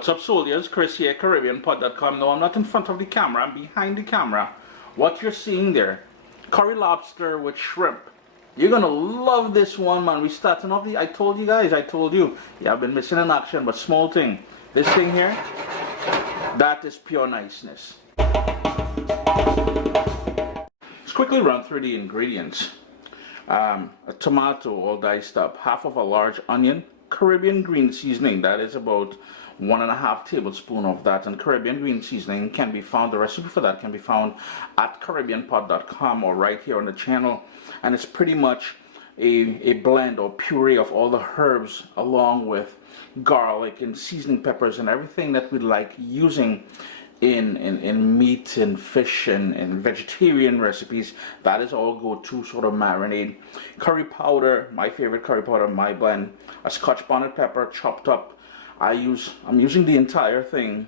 What's up, soldiers? Chris here, CaribbeanPod.com. No, I'm not in front of the camera, I'm behind the camera. What you're seeing there, curry lobster with shrimp. You're gonna love this one, man. We starting off I told you, yeah, I've been missing in action, but small thing. This thing here, that is pure niceness. Let's quickly run through the ingredients. A tomato all diced up, half of a large onion, Caribbean green seasoning, that is about 1.5 tablespoons of that, and Caribbean green seasoning can be found, the recipe for that can be found at CaribbeanPod.com or right here on the channel, and it's pretty much a blend or puree of all the herbs along with garlic and seasoning peppers and everything that we like using in meat and fish and vegetarian recipes. That is all go-to sort of marinade. Curry powder, my favorite curry powder, my blend. A scotch bonnet pepper chopped up. I'm using the entire thing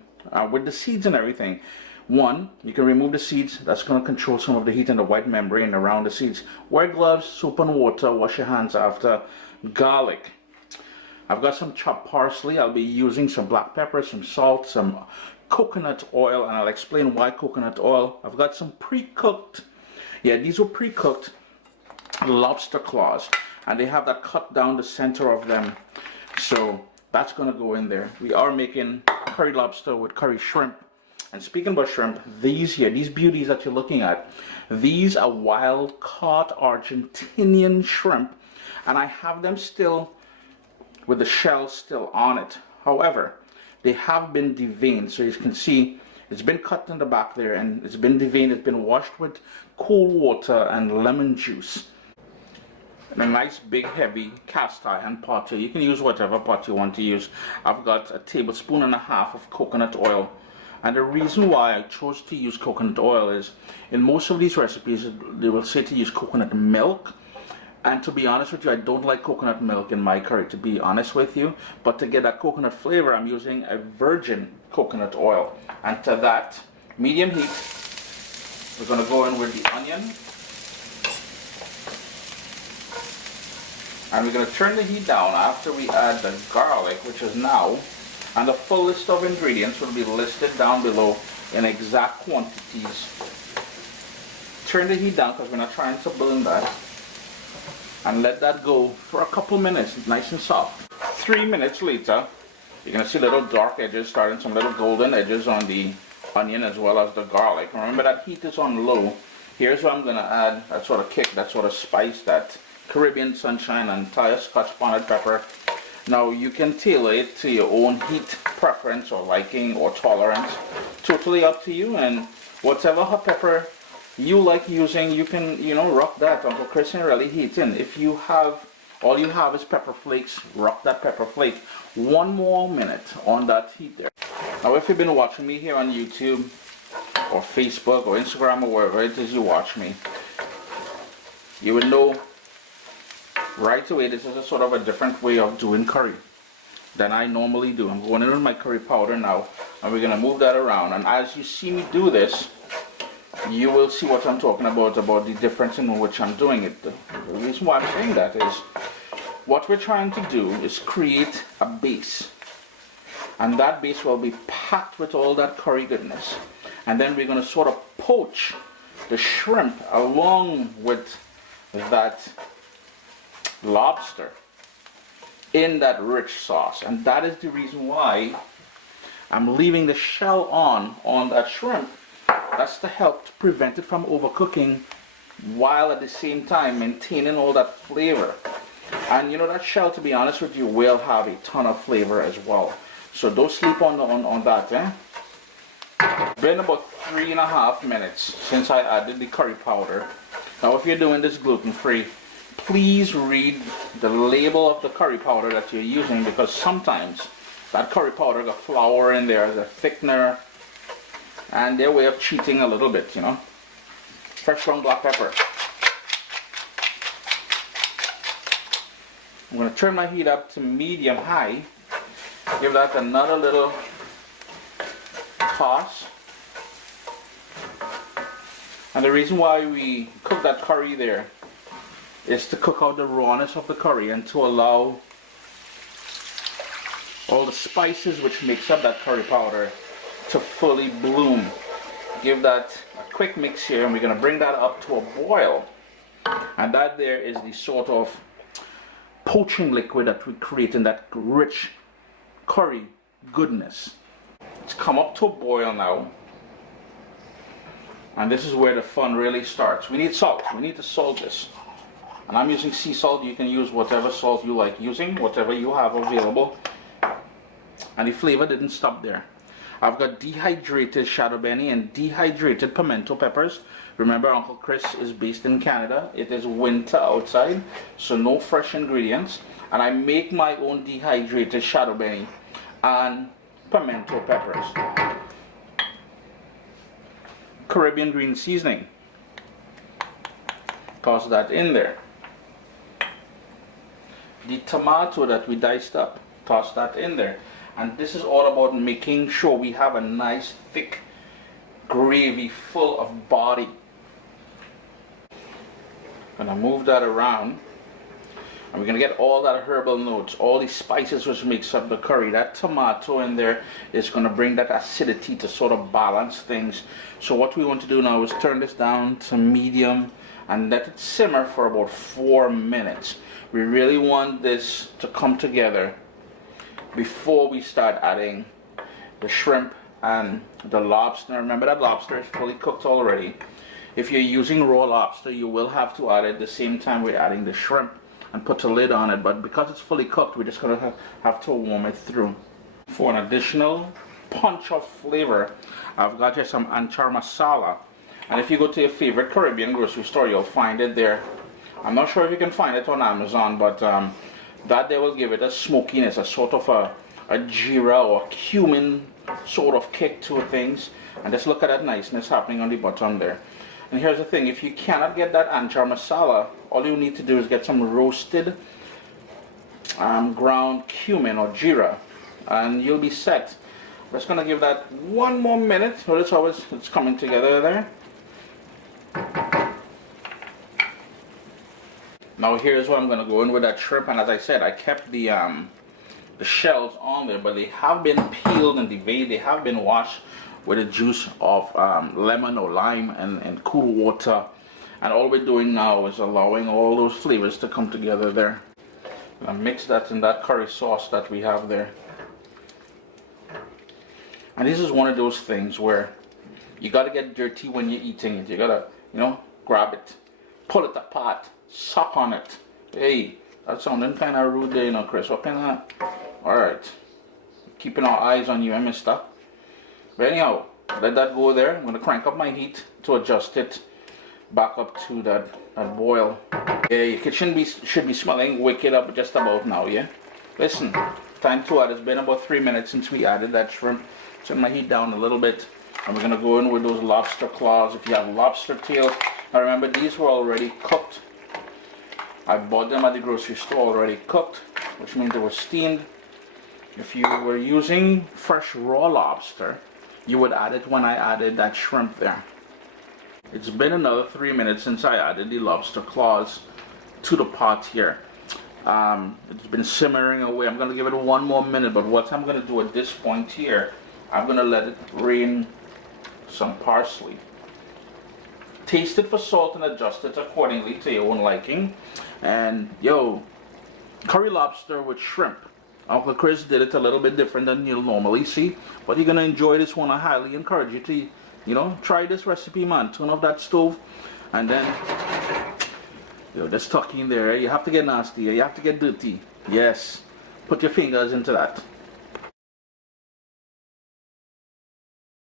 with the seeds and everything. One, you can remove the seeds. That's going to control some of the heat and the white membrane around the seeds. Wear gloves, soap and water, wash your hands after. Garlic. I've got some chopped parsley. I'll be using some black pepper, some salt, some coconut oil, and I'll explain why coconut oil. I've got some pre-cooked, yeah, these were pre-cooked lobster claws, and they have that cut down the center of them, so that's gonna go in there. We are making curry lobster with curry shrimp. And speaking about shrimp, these here, these beauties that you're looking at, these are wild caught Argentinian shrimp, and I have them still with the shell still on it. However, they have been deveined, so you can see it's been cut in the back there and it's been deveined. It's been washed with cool water and lemon juice. And a nice big heavy cast iron pot. You can use whatever pot you want to use. I've got 1.5 tablespoons of coconut oil. And the reason why I chose to use coconut oil is in most of these recipes they will say to use coconut milk. And to be honest with you, I don't like coconut milk in my curry, to be honest with you. But to get that coconut flavor, I'm using a virgin coconut oil. And to that, medium heat, we're going to go in with the onion. And we're going to turn the heat down after we add the garlic, which is now. And the full list of ingredients will be listed down below in exact quantities. Turn the heat down because we're not trying to burn that. And let that go for a couple minutes, nice and soft. 3 minutes later, you're going to see little dark edges, starting some little golden edges on the onion as well as the garlic. Remember that heat is on low. Here's what I'm going to add, that sort of kick, that sort of spice, that Caribbean sunshine and entire scotch bonnet pepper. Now you can tailor it to your own heat preference or liking or tolerance. Totally up to you, and whatever hot pepper you like using, you can, rock that. Uncle Chris ain't really heating. If you have, all you have is pepper flakes, rock that pepper flake. 1 more minute on that heat there. Now if you've been watching me here on YouTube or Facebook or Instagram or wherever it is you watch me, you would know right away this is a sort of a different way of doing curry than I normally do. I'm going in with my curry powder now, and we're going to move that around. And as you see me do this, you will see what I'm talking about the difference in which I'm doing it. The reason why I'm saying that is what we're trying to do is create a base, and that base will be packed with all that curry goodness, and then we're going to sort of poach the shrimp along with that lobster in that rich sauce. And that is the reason why I'm leaving the shell on that shrimp. That's to help to prevent it from overcooking while at the same time maintaining all that flavor. And that shell, to be honest with you, will have a ton of flavor as well. So don't sleep on that. Been about 3.5 minutes since I added the curry powder. Now if you're doing this gluten-free, please read the label of the curry powder that you're using, because sometimes that curry powder got flour in there, the thickener, and their way of cheating a little bit, Fresh ground black pepper. I'm going to turn my heat up to medium high. Give that another little toss. And the reason why we cook that curry there is to cook out the rawness of the curry and to allow all the spices which makes up that curry powder to fully bloom. Give that a quick mix here, and we're going to bring that up to a boil. And that there is the sort of poaching liquid that we create in that rich curry goodness. It's come up to a boil now. And this is where the fun really starts. We need salt. We need to salt this. And I'm using sea salt. You can use whatever salt you like using, whatever you have available. And the flavor didn't stop there. I've got dehydrated shado beni and dehydrated pimento peppers. Remember, Uncle Chris is based in Canada. It is winter outside, so no fresh ingredients. And I make my own dehydrated shado beni and pimento peppers. Caribbean green seasoning. Toss that in there. The tomato that we diced up, toss that in there. And this is all about making sure we have a nice thick gravy full of body. Gonna move that around, and we're gonna get all that herbal notes, all the spices which makes up the curry. That tomato in there is gonna bring that acidity to sort of balance things. So what we want to do now is turn this down to medium and let it simmer for about 4 minutes. We really want this to come together before we start adding the shrimp and the lobster. Remember, that lobster is fully cooked already. If you're using raw lobster, you will have to add it the same time we're adding the shrimp and put a lid on it. But because it's fully cooked, we're just going to have to warm it through. For an additional punch of flavor, I've got here some Anchar Masala. And if you go to your favorite Caribbean grocery store, you'll find it there. I'm not sure if you can find it on Amazon, but that they will give it a smokiness, a sort of a jeera or cumin sort of kick to things. And just look at that niceness happening on the bottom there. And here's the thing, if you cannot get that Anchar Masala, all you need to do is get some roasted ground cumin or jeera, and you'll be set. I'm just going to give that 1 more minute. Notice how it's coming together there. Now here's what I'm going to go in with that shrimp, and as I said, I kept the shells on there, but they have been peeled and deveined. They have been washed with the juice of lemon or lime and cool water. And all we're doing now is allowing all those flavors to come together there. And mix that in that curry sauce that we have there. And this is one of those things where you got to get dirty when you're eating it. You got to, grab it, pull it apart, suck on it. Hey, that sounding kind of rude there, Chris. What kind of... Alright. Keeping our eyes on you, mister. But anyhow, let that go there. I'm going to crank up my heat to adjust it back up to that boil. Yeah, your kitchen should be smelling wicked up just about now, yeah? Listen, time to add. It's been about 3 minutes since we added that shrimp. Turn my heat down a little bit. And we're going to go in with those lobster claws. If you have lobster tails. Now remember, these were already cooked. I bought them at the grocery store already cooked, which means they were steamed. If you were using fresh raw lobster, you would add it when I added that shrimp there. It's been another 3 minutes since I added the lobster claws to the pot here. It's been simmering away. I'm going to give it 1 more minute, but what I'm going to do at this point here, I'm going to let it rain some parsley. Taste it for salt and adjust it accordingly to your own liking. And curry lobster with shrimp. Uncle Chris did it a little bit different than you'll normally see, but you're going to enjoy this one. I highly encourage you to, try this recipe, man. Turn off that stove, and then, just tuck in there. You have to get nasty. You have to get dirty. Yes. Put your fingers into that.